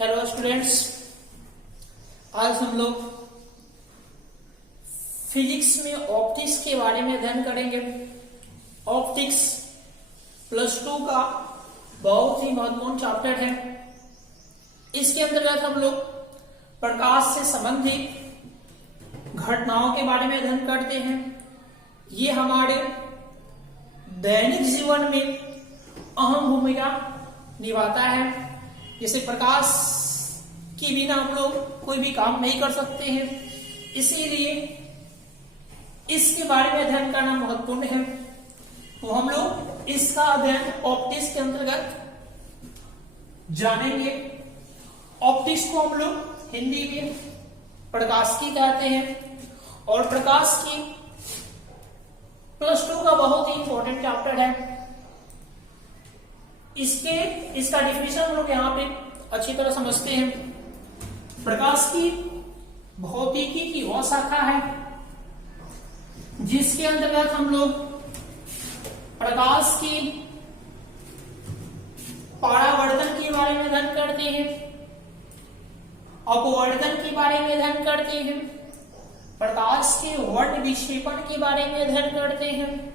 Hello students, आज हम लोग फिजिक्स में ऑप्टिक्स के बारे में अध्ययन करेंगे। ऑप्टिक्स +2 का बहुत ही महत्वपूर्ण चैप्टर है। इसके अंतर्गत हम लोग प्रकाश से संबंधित घटनाओं के बारे में अध्ययन करते हैं। ये हमारे दैनिक जीवन में अहम भूमिका निभाता है। जैसे प्रकाश के बिना हम लोग कोई भी काम नहीं कर सकते हैं, इसीलिए इसके बारे में अध्ययन करना महत्वपूर्ण है। तो हम लोग इसका अध्ययन ऑप्टिक्स के अंतर्गत जानेंगे। ऑप्टिक्स को हम लोग हिंदी में प्रकाशिकी कहते हैं और प्रकाशिकी +2 का बहुत ही इंपॉर्टेंट चैप्टर है। इसका डिफिनेशन हम लोग यहाँ पे अच्छी तरह समझते हैं। प्रकाशिकी भौतिकी की वह शाखा है जिसके अंतर्गत हम लोग प्रकाश की परावर्तन के बारे में अध्ययन करते हैं, अपवर्तन के बारे में अध्ययन करते हैं, प्रकाश के वर्ण विक्षेपण के बारे में अध्ययन करते हैं,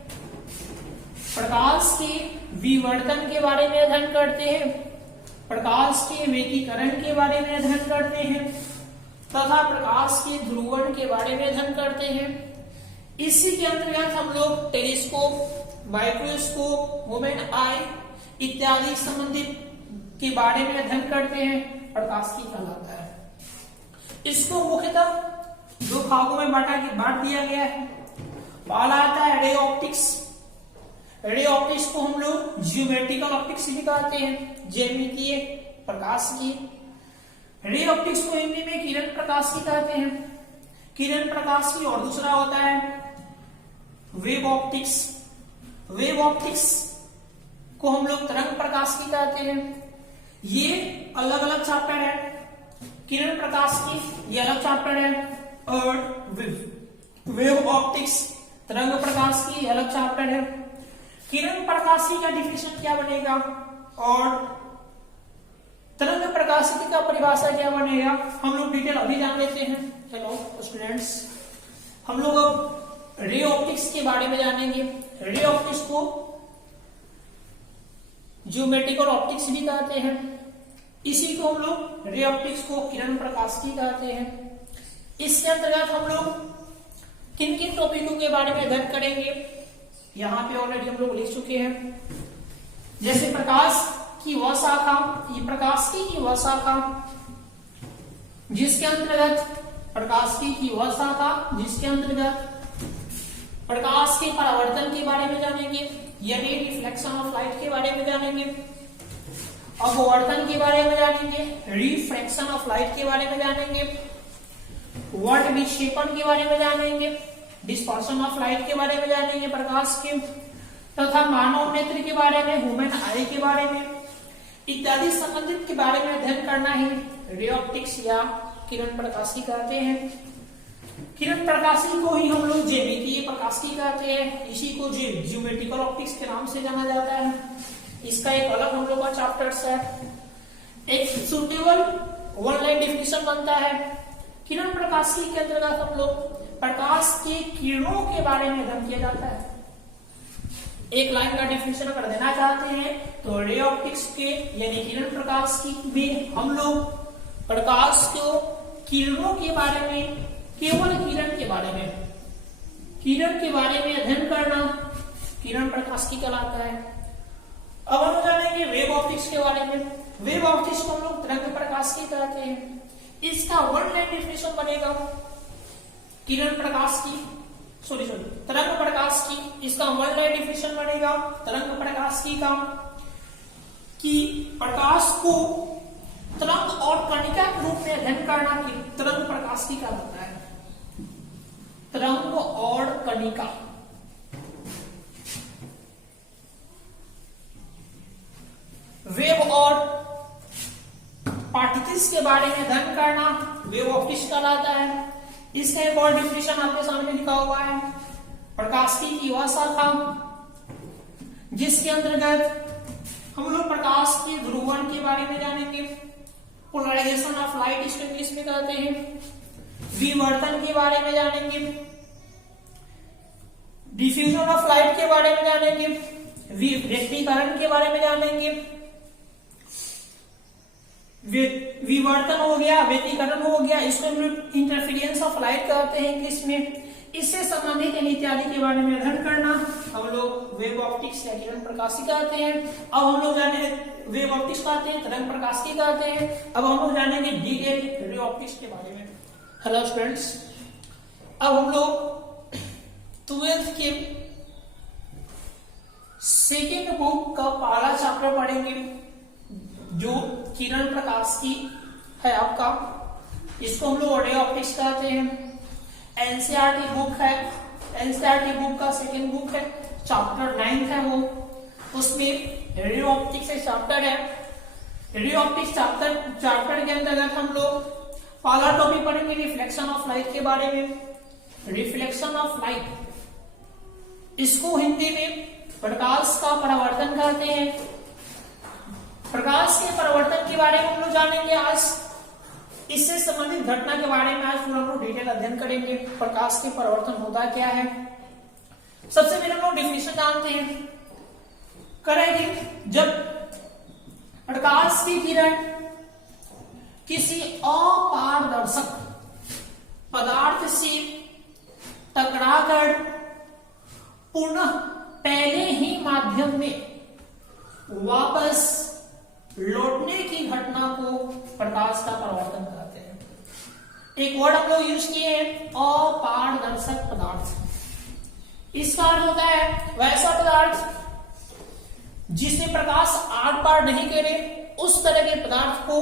प्रकाश के विवर्तन के बारे में अध्ययन करते हैं, प्रकाश के व्यतिकरण के बारे में अध्ययन करते हैं तथा प्रकाश के ध्रुवण के बारे में अध्ययन करते हैं। इसी के अंतर्गत हम लोग टेलीस्कोप, माइक्रोस्कोप, ह्यूमन आई इत्यादि संबंधित के बारे में अध्ययन करते हैं। प्रकाशिकी कहलाता है। इसको मुख्यतः दो भागों में बांट दिया गया है। पहला आता है रे ऑप्टिक्स। रे ऑप्टिक्स को हम लोग जियोमेट्रिकल ऑप्टिक्स भी कहते हैं, ज्यामितीय प्रकाशिकी। रे ऑप्टिक्स को हिंदी में किरण प्रकाशिकी कहते हैं, किरण प्रकाशिकी। और दूसरा होता है वेव ऑप्टिक्स। वेव ऑप्टिक्स को हम लोग तरंग प्रकाशिकी कहते हैं। ये अलग अलग चैप्टर है। किरण प्रकाशिकी ये अलग चैप्टर है और वेव ऑप्टिक्स तरंग प्रकाशिकी अलग चैप्टर है। किरण प्रकाशिकी का डिफिनेशन क्या बनेगा और तरंग प्रकाशिकी का परिभाषा क्या बनेगा, हम लोग डिटेल अभी जान लेते हैं। हेलो स्टूडेंट्स, हम लोग अब रे ऑप्टिक्स के बारे में जानेंगे। रे ऑप्टिक्स को जियोमेट्रिकल ऑप्टिक्स भी कहते हैं। इसी को हम लोग रे ऑप्टिक्स को किरण प्रकाशिकी कहते हैं। इसके अंतर्गत हम लोग किन किन टॉपिकों के बारे में अध्ययन करेंगे यहाँ पे ऑलरेडी हम लोग लिख चुके हैं। जैसे प्रकाश की वह शाखा, ये प्रकाशिकी की वह शाखा जिसके अंतर्गत प्रकाशिकी की वह शाखा जिसके अंतर्गत प्रकाश के परावर्तन के बारे में जानेंगे, यानी रिफ्लेक्शन ऑफ लाइट के बारे में जानेंगे, अपवर्तन के बारे में जानेंगे, रिफ्रैक्शन ऑफ लाइट के बारे में जानेंगे, वर्ण विक्षेपण के बारे में जानेंगे, डिस्पर्शन ऑफ लाइट के बारे में जानेंगे प्रकाश के, तथा मानव नेत्र के बारे में, ह्यूमन आई के बारे में इत्यादि संबंधित के बारे में अध्ययन करना ही रे ऑप्टिक्स या किरण प्रकाशिकी कहते हैं। किरण प्रकाशिकी को ही हम लोग ज्यामितीय प्रकाशिकी कहते हैं। इसी को जियोमेट्रिकल ऑप्टिक्स के नाम से जाना जाता है। इसका एक अलग हम लोग का चैप्टर्स है। एक सुटेबल वन लाइन डिफिनेशन बनता है। किरण प्रकाशिकी के अंतर्गत हम लोग प्रकाश के किरणों के बारे में अध्ययन किया जाता है। एक लाइन का डिफिनेशन अगर देना चाहते हैं तो रे ऑप्टिक्स के यानी किरण प्रकाशिकी में हम लोग प्रकाश को किरणों के बारे में, केवल किरण के बारे में अध्ययन करना किरण प्रकाशिकी कहलाता है। अब हम जानेंगे वेव ऑप्टिक्स के बारे में। वेव ऑप्टिक्स को हम लोग तरंग प्रकाशिकी कहते हैं। इसका वन लाइन डिफिनेशन बनेगा किरण प्रकाशिकी तरंग प्रकाशिकी। इसका वन लाइन डिफिनेशन बनेगा तरंग प्रकाशिकी का कि प्रकाश को तरंग और कणिका के रूप में अध्ययन करना की तरंग प्रकाशिकी का होता है। तरंग और कणिका, वेव और पार्टिकल्स के बारे में अध्ययन करना वेव ऑप्टिक्स कहलाता है। इसका एक और डिफिनेशन आपके सामने लिखा हुआ है। प्रकाशिकी की वह शाखा जिसके अंतर्गत हम लोग प्रकाश के ध्रुवण के बारे में जानेंगे, पोलराइजेशन ऑफ लाइट इसको इंग्लिश में कहते हैं। विवर्तन के बारे में जानेंगे, डिफ्यूजन ऑफ लाइट के बारे में जानेंगे, व्यतिकरण के बारे में जानेंगे। विवर्तन हो गया, व्यतिकरण हो गया, इसको हम लोग इंटरफेरेंस ऑफ लाइट कहते हैं इंग्लिश में। इससे संबंधित इत्यादि के बारे में अध्ययन करना हम लोग वेव ऑप्टिक्स या किरण प्रकाशी कहते हैं। अब हम लोग जाने वेव ऑप्टिक्स कहते हैं, तरंग प्रकाशी कहते हैं। अब हम लोग जानेंगे डिटेल रे ऑप्टिक्स के बारे में। हेलो स्टूडेंट्स, अब हम लोग 12th के सेकेंड बुक का पहला चैप्टर पढ़ेंगे जो किरण प्रकाश की है आपका। इसको हम लोग रे ऑप्टिक्स कहते हैं। एनसीईआरटी बुक है, एनसीईआरटी बुक का सेकेंड बुक है, चैप्टर 9 है वो, उसमें रे ऑप्टिक्स एक चैप्टर है। रे ऑप्टिक्स चैप्टर के अंतर्गत हम लोग पहला टॉपिक पढ़ेंगे रिफ्लेक्शन ऑफ लाइट के बारे में। रिफ्लेक्शन ऑफ लाइट, इसको हिंदी में प्रकाश का परावर्तन कहते हैं। प्रकाश के परावर्तन के बारे में हम लोग जानेंगे आज। इससे संबंधित घटना के बारे में आज पूरा हम लोग डिटेल अध्ययन करेंगे। प्रकाश के परावर्तन होता क्या है, सबसे पहले हम लोग डेफिनेशन जानते हैं करेंगे। जब प्रकाश की किरण किसी अपारदर्शक पदार्थ से टकराकर पुनः पहले ही माध्यम में वापस लौटने की घटना को प्रकाश का परावर्तन कहते हैं। एक वर्ड हम लोग यूज किए हैं, अपारदर्शक पदार्थ। इसका अर्थ होता है वैसा पदार्थ जिससे प्रकाश आर पार नहीं करे, उस तरह के पदार्थ को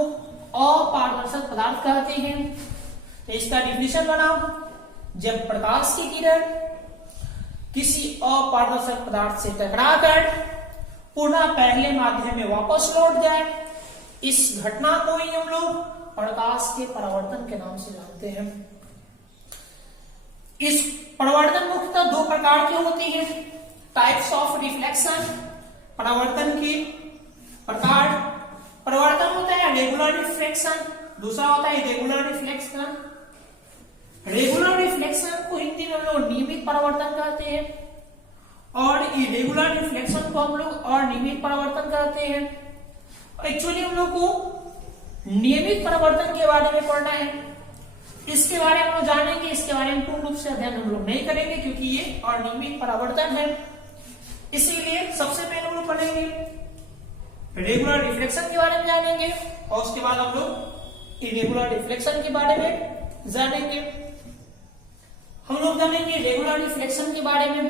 अपारदर्शक पदार्थ कहते हैं। तो इसका डिफिनेशन बना, जब प्रकाश की किरण किसी अपारदर्शक पदार्थ से टकराकर पुनः पहले माध्यम में वापस लौट जाए, इस घटना को ही हम लोग प्रकाश के परावर्तन के नाम से जानते हैं। इस परावर्तन मुख्यतः दो प्रकार के होते हैं। टाइप्स ऑफ रिफ्लेक्शन, परावर्तन के प्रकार। परावर्तन होता है रेगुलर रिफ्लेक्शन, दूसरा होता है इरेगुलर रिफ्लेक्शन। रेगुलर रिफ्लेक्शन को हिंदी में हम लोग नियमित परावर्तन कहते हैं और इरेगुलर रिफ्लेक्शन को हम लोग अनियमित परावर्तन कहते हैं। एक्चुअली हम लोग को नियमित परावर्तन के बारे में पढ़ना है, इसके बारे में हम लोग जानेंगे। इसके बारे में पूर्ण रूप से अध्ययन हम लोग नहीं करेंगे क्योंकि ये अनियमित परावर्तन है। इसीलिए सबसे पहले हम लोग पढ़ेंगे रेगुलर रिफ्लेक्शन के बारे में जानेंगे और उसके बाद हम लोग इरेगुलर रिफ्लेक्शन के बारे में जानेंगे। हम लोग जानेंगे रेगुलर रिफ्लेक्शन के बारे में,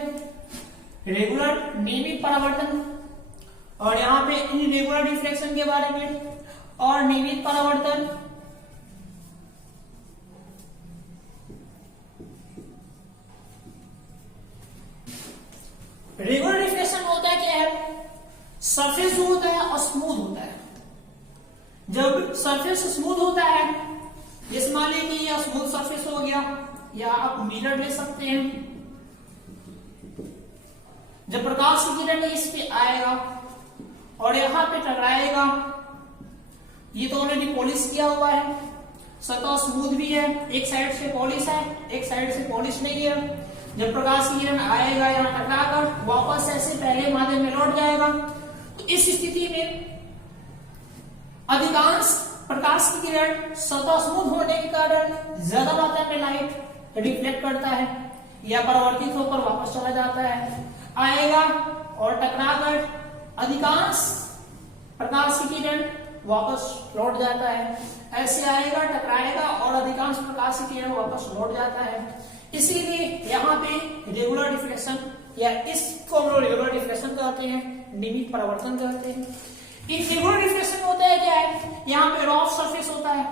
रेगुलर नियमित परावर्तन, और यहाँ पे इरेगुलर रिफ्लेक्शन के बारे में और नियमित परावर्तन। रेगुलर रिफ्लेक्शन होता है क्या है, सरफेस जो होता है स्मूथ होता है। जब सरफेस स्मूथ होता है, जैसे मान लीजिए कि यह स्मूथ सरफेस हो गया, या आप मिरर ले सकते हैं। जब प्रकाश की किरण इस पे आएगा और यहाँ पे टकराएगा, ये तो ऑलरेडी पॉलिश किया हुआ है, सतह स्मूथ भी है, एक साइड से पॉलिश है, एक साइड से पॉलिश नहीं है। जब प्रकाश की किरण आएगा, यहाँ टकराकर वापस ऐसे पहले माध्यम में लौट जाएगा। तो इस स्थिति में अधिकांश प्रकाश की किरण सतह स्मूथ होने के कारण ज्यादा मात्रा में लाइट रिफ्लेक्ट करता है या परावर्तित होकर वापस चला जाता है। आएगा और टकराकर अधिकांश प्रकाश की किरण वापस लौट जाता है। ऐसे आएगा, टकराएगा और अधिकांश प्रकाश की किरण वापस लौट जाता है। इसीलिए यहाँ पे रेगुलर रिफ्लेक्शन या इसको हम लोग रेगुलर रिफ्लेक्शन कहते हैं, नियमित परावर्तन कहते हैं। इरेगुलर रिफ्लेक्शन होता है क्या है, यहाँ पे रफ सरफेस होता है।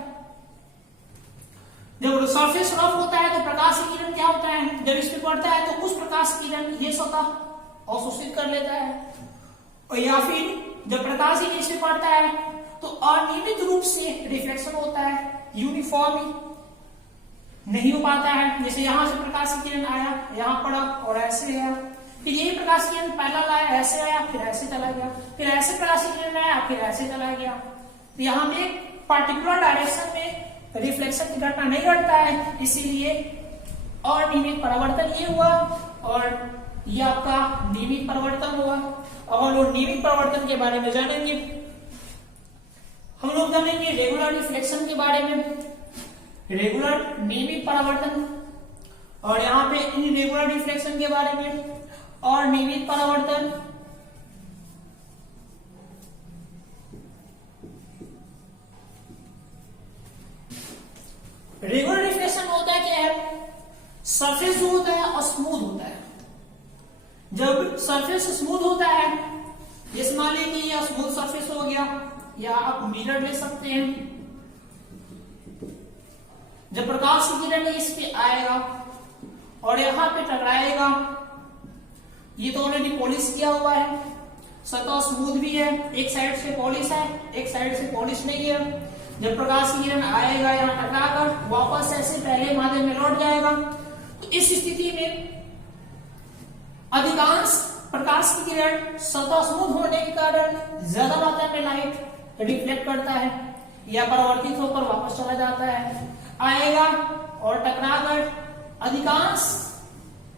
जब सरफेस रफ होता है तो प्रकाश की किरण क्या होता है, जब इस पे पड़ता है तो उस प्रकाश की किरण ये सतह अवशोषित कर लेता है, और या फिर जब प्रकाश की इस पे पड़ता है तो अनियमित रूप से रिफ्लेक्शन होता है, यूनिफॉर्म नहीं हो पाता है। जैसे यहाँ से प्रकाश की किरण आया, यहाँ पड़ा और ऐसे गया, फिर यही प्रकाश की किरण पहला लाया, ऐसे आया, फिर ऐसे चला गया, फिर ऐसे प्रकाश की किरण आया, फिर ऐसे चला गया। तो यहाँ पे पार्टिकुलर डायरेक्शन में रिफ्लेक्शन की घटना नहीं घटता है, इसीलिए अनियमित परावर्तन ये हुआ और ये आपका नियमित परावर्तन हुआ। अब हम लोग नियमित परावर्तन के बारे में जानेंगे। हम लोग जानेंगे रेगुलर रिफ्लेक्शन के बारे में, रेगुलर नियमित परावर्तन, और यहाँ पे इरेगुलर रिफ्लेक्शन के बारे में और नियमित परावर्तन। रेगुलर रिफ्लेक्शन होता है क्या है, सरफेस जो होता है स्मूथ होता है। जब सरफेस स्मूथ होता है, जैसे मान लीजिए यह स्मूथ सरफेस हो गया, या आप मिरर ले सकते हैं। जब प्रकाश की किरण इस पे आएगा और यहाँ पे टकराएगा, ये तो ऑलरेडी पॉलिश किया हुआ है, सतह स्मूथ भी है, एक साइड से पॉलिश है, एक साइड से पॉलिश नहीं है। जब प्रकाश की किरण आएगा यहाँ टकराकर वापस ऐसे पहले माध्यम में लौट जाएगा, तो इस स्थिति में अधिकांश प्रकाश की किरण सतह स्मूथ होने के कारण ज्यादा मात्रा में लाइट रिफ्लेक्ट करता है या परावर्तित होकर वापस चला जाता है। आएगा और टकराकर अधिकांश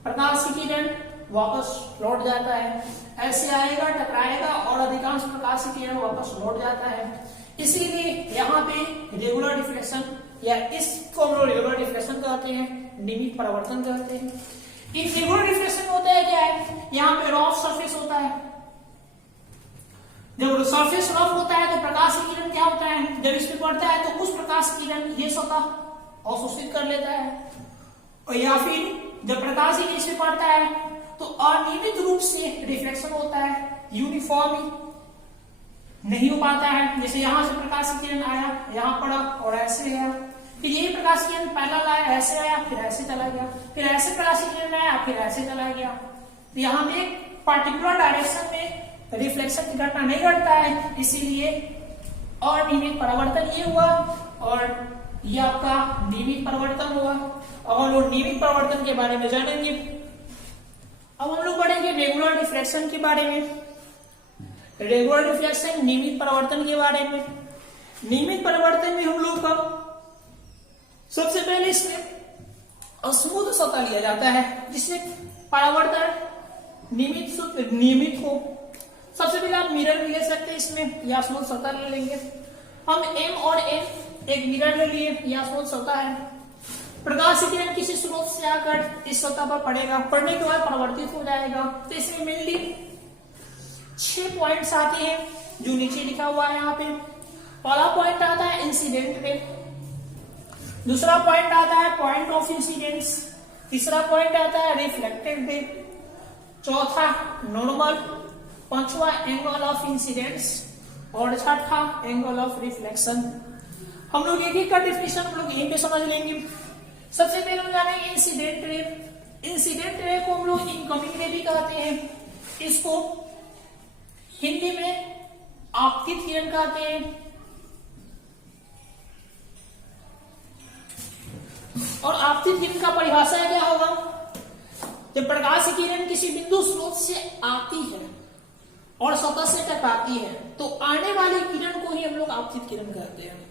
प्रकाश की किरण वापस लौट जाता है, ऐसे आएगा टकराएगा और अधिकांश प्रकाश की किरण वापस लौट जाता है। इसीलिए यहाँ पे रेगुलर रिफ्लेक्शन या इसको हम लोग रेगुलर रिफ्लेक्शन कहते हैं, नियमित परावर्तन कहते हैं। एक रेगुलर रिफ्लेक्शन होता है क्या है, यहाँ पे रफ सरफेस होता है। जब सरफेस रफ होता है तो प्रकाश की किरण क्या होता है, जब इस पे पड़ता है तो उस प्रकाश की किरण ये सतह अवशोषित कर लेता है, और या फिर जब प्रकाश की किरण इस पे पड़ता है तो अनियमित रूप से रिफ्लेक्शन होता है, यूनिफॉर्म नहीं हो पाता है। जैसे यहाँ से प्रकाश की किरण आया, यहाँ पड़ा और ऐसे गया, फिर यही प्रकाश की किरण पहला लाया, ऐसे आया, फिर ऐसे चला गया, फिर ऐसे प्रकाश की किरण आया, फिर ऐसे चला गया। तो यहाँ पे एक पार्टिकुलर डायरेक्शन में रिफ्लेक्शन की घटना नहीं घटता है, इसीलिए अनियमित परावर्तन ये हुआ और ये आपका नियमित परावर्तन हुआ। अब हम लोग नियमित परावर्तन के बारे में जानेंगे। अब हम लोग पढ़ेंगे रेगुलर रिफ्लेक्शन के बारे में, रेगुलर रिफ्लेक्शन नियमित परावर्तन के बारे में। नियमित परावर्तन में हम लोग का सबसे पहले इसमें स्मूथ सतह लिया जाता है जिससे परावर्तन नियमित हो। सबसे पहले आप मिरर भी ले सकते हैं इसमें, या स्मूथ सतह ले लेंगे। हम M और N एक मिरर ले लिए, या स्मूथ सतह है। प्रकाश की किरण किसी स्रोत से आकर इस सतह पर पड़ेगा, पड़ने के बाद परावर्तित हो जाएगा। तो इसमें मेनली 6 पॉइंट्स आते हैं जो नीचे लिखा हुआ है यहाँ पे। पहला पॉइंट आता है इंसिडेंट रे, दूसरा पॉइंट आता है पॉइंट ऑफ इंसिडेंस, तीसरा पॉइंट आता है रिफ्लेक्टेड रे, चौथा नॉर्मल, पांचवा एंगल ऑफ इंसिडेंस और छठा एंगल ऑफ रिफ्लेक्शन। हम लोग एक एक का डेफिनेशन हम लोग यहीं पे समझ लेंगे। सबसे पहले हम जानेंगे इंसिडेंट रे। इंसिडेंट रे को हम लोग इनकमिंग रे भी कहते हैं, इसको हिंदी में आपतित किरण कहते हैं। और आपतित किरण का परिभाषा क्या होगा, जब प्रकाश की किरण किसी बिंदु स्रोत से आती है और सतह से टकराती है तो आने वाली किरण को ही हम लोग आपतित किरण कहते हैं।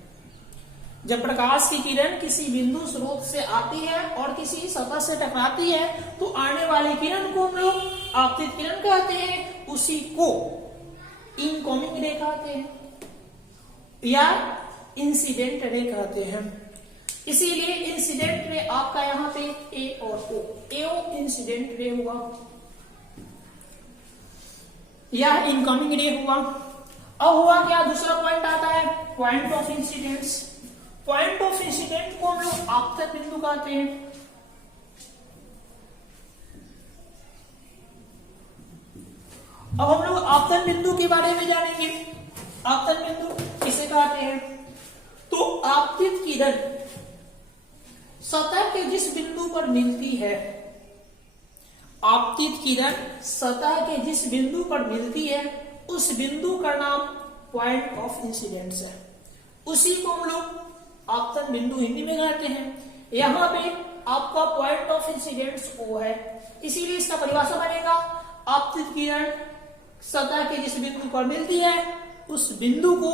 जब प्रकाश की किरण किसी बिंदु स्रोत से आती है और किसी सतह से टकराती है तो आने वाली किरण को हम लोग आपतित किरण कहते हैं, उसी को इनकमिंग रे कहते हैं या इंसिडेंट रे कहते हैं। इसीलिए इंसिडेंट रे आपका यहाँ पे ए और ओ इंसिडेंट रे हुआ या इनकमिंग रे हुआ। अब हुआ क्या, दूसरा पॉइंट आता है point of incidence. Point of incident को हम लोग आपतन बिंदु कहते हैं। अब हम लोग आपतन बिंदु के बारे में जानेंगे। आपतन बिंदु किसे कहते हैं, तो आपतित किरण सतह के जिस बिंदु पर मिलती है, आपतित किरण सतह के जिस बिंदु पर मिलती है उस बिंदु का नाम पॉइंट ऑफ इंसिडेंस है। उसी को हम लोग आपतन बिंदु हिंदी में कहते हैं। यहाँ पे आपका पॉइंट ऑफ इंसिडेंस O है, इसीलिए इसका परिभाषा बनेगा आपतित किरण सतह के जिस बिंदु पर मिलती है उस बिंदु को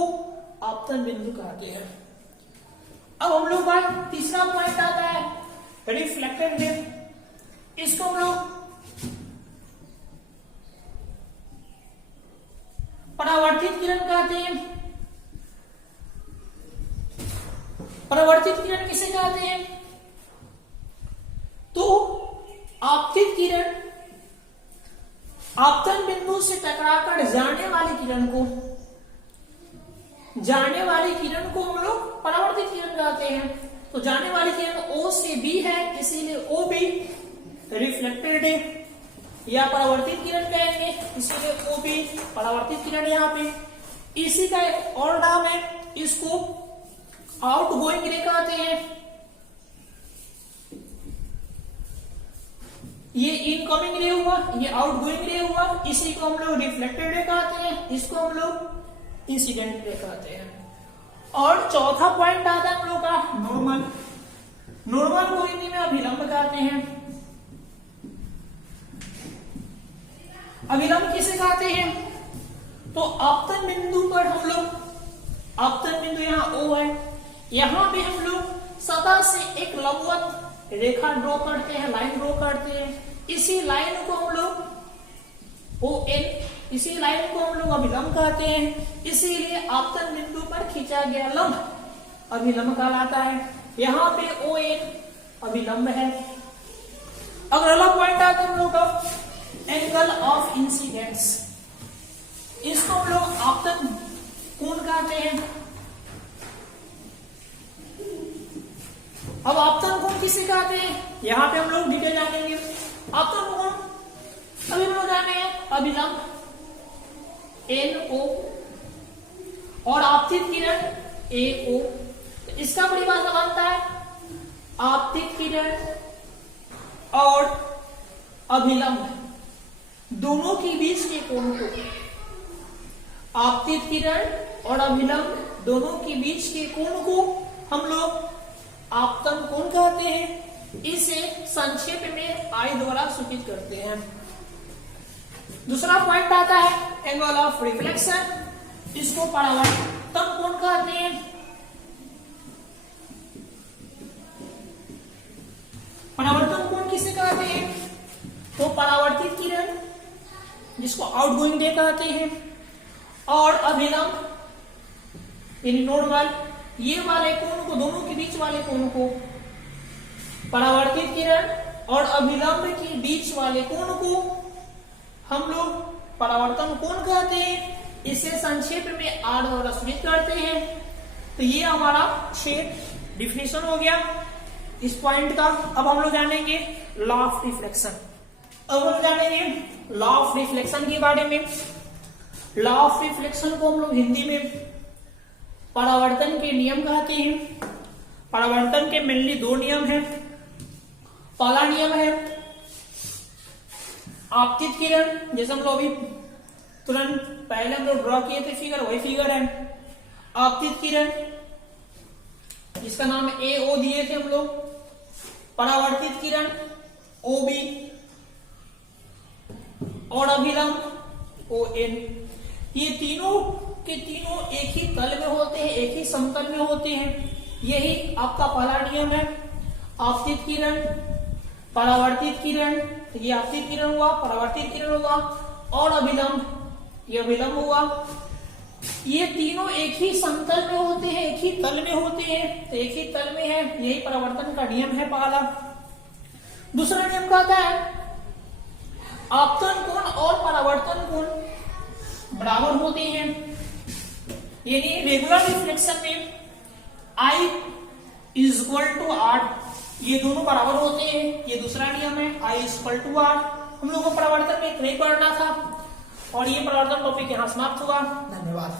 आपतन बिंदु कहते हैं। अब हम लोग का तीसरा पॉइंट आता है रिफ्लेक्टेड रे। इसको हम लोग परावर्तित किरण कहते हैं। परावर्तित किरण किसे कहते हैं? तो आपतित किरण आपतन बिंदु से टकराकर जाने वाली किरण को हम लोग परावर्तित किरण कहते हैं। तो जाने वाली किरण O से B है, इसीलिए OB रिफ्लेक्टेड है, या परावर्तित किरण कहेंगे, इसीलिए OB परावर्तित किरण है यहाँ पे। इसी का एक और नाम है, इसको आउटगोइंग रे कहते हैं। ये इनकमिंग रे हुआ, ये आउटगोइंग रे हुआ, इसी को हम लोग रिफ्लेक्टेड रे कहते हैं, इसको हम लोग इंसिडेंट रे कहते हैं। और चौथा पॉइंट आता है हम लोग का नॉर्मल। नॉर्मल को हिंदी में अभिलंब कहते हैं। अभिलंब किसे कहते हैं? तो आपतन बिंदु पर हम लोग, आपतन बिंदु यहाँ O है, यहां पे हम लोग सतह से एक लंबवत रेखा ड्रॉ करते हैं, लाइन ड्रॉ करते हैं। इसी लाइन को हम लोग ON, इसी लाइन को हम लोग अभिलंब कहते हैं। इसीलिए आपतन बिंदु पर खींचा गया लंब अभिलंब कहलाता है। यहाँ पे ON अभिलंब है। अगला पॉइंट आता है हम लोग का एंगल ऑफ इंसिडेंस। इसको हम लोग आपतन कोण कहते हैं। अब आपतन कोण किसे कहते हैं, यहाँ पे हम लोग डिटेल जानेंगे। आपतन कोण अभी हम लोग जाने हैं अभिलंब NO और आपतित किरण AO। इसका परिभाषा बनता है आपतित किरण और अभिलंब दोनों के बीच के कोण को, आपतित किरण और अभिलंब दोनों के बीच के कोण को हम लोग आपतन कोण कहते हैं। इसे संक्षेप में I द्वारा सूचित करते हैं। दूसरा पॉइंट आता है एंगल ऑफ रिफ्लेक्शन। इसको परावर्तन कोण कहते हैं। परावर्तन कोण किसे कहते हैं? तो परावर्तित किरण, जिसको आउटगोइंग रे कहते हैं, और अभिलंब यानी नॉर्मल, ये वाले कोण को, दोनों के बीच वाले कोण को, परावर्तित किरण और अभिलंब के बीच वाले कोण को हम लोग परावर्तन कोण कहते हैं। इसे संक्षेप में R द्वारा सूचित करते हैं। तो ये हमारा 6 डिफिनेशन हो गया इस पॉइंट का। अब हम लोग जानेंगे लॉ ऑफ रिफ्लेक्शन। अब हम जानेंगे लॉ ऑफ रिफ्लेक्शन के बारे में। लॉ ऑफ रिफ्लेक्शन को हम लोग हिंदी में परावर्तन के नियम कहते हैं। परावर्तन के मेनली 2 नियम हैं। पहला नियम है आपतित किरण, जैसे हम लोग अभी तुरंत पहले हम लोग ड्रॉ किए थे फिगर, वही फिगर है आपतित किरण, जिसका नाम AO दिए थे हम लोग। परावर्तित किरण OB और अभिलंब ON। ये तीनों के तीनों एक ही तल में होते हैं, एक ही समतल में होते हैं। यही आपका पहला नियम है। आपतित किरण, परावर्तित किरण, ये आपतित किरण हुआ, परावर्तित किरण हुआ, और अभिलंब, ये अभिलंब हुआ। ये तीनों एक ही समतल में होते हैं, एक ही तल में होते हैं। तो एक ही तल में है, यही परावर्तन का नियम है पहला। दूसरा नियम कहता है आपतन कोण और परावर्तन कोण बराबर होते हैं। यानी रेगुलर रिफ्लेक्शन में I = R, ये दोनों बराबर होते हैं। ये दूसरा नियम है I = R। हम लोगों को परावर्तन में नहीं पढ़ना था, और ये परावर्तन टॉपिक यहाँ समाप्त हुआ। धन्यवाद।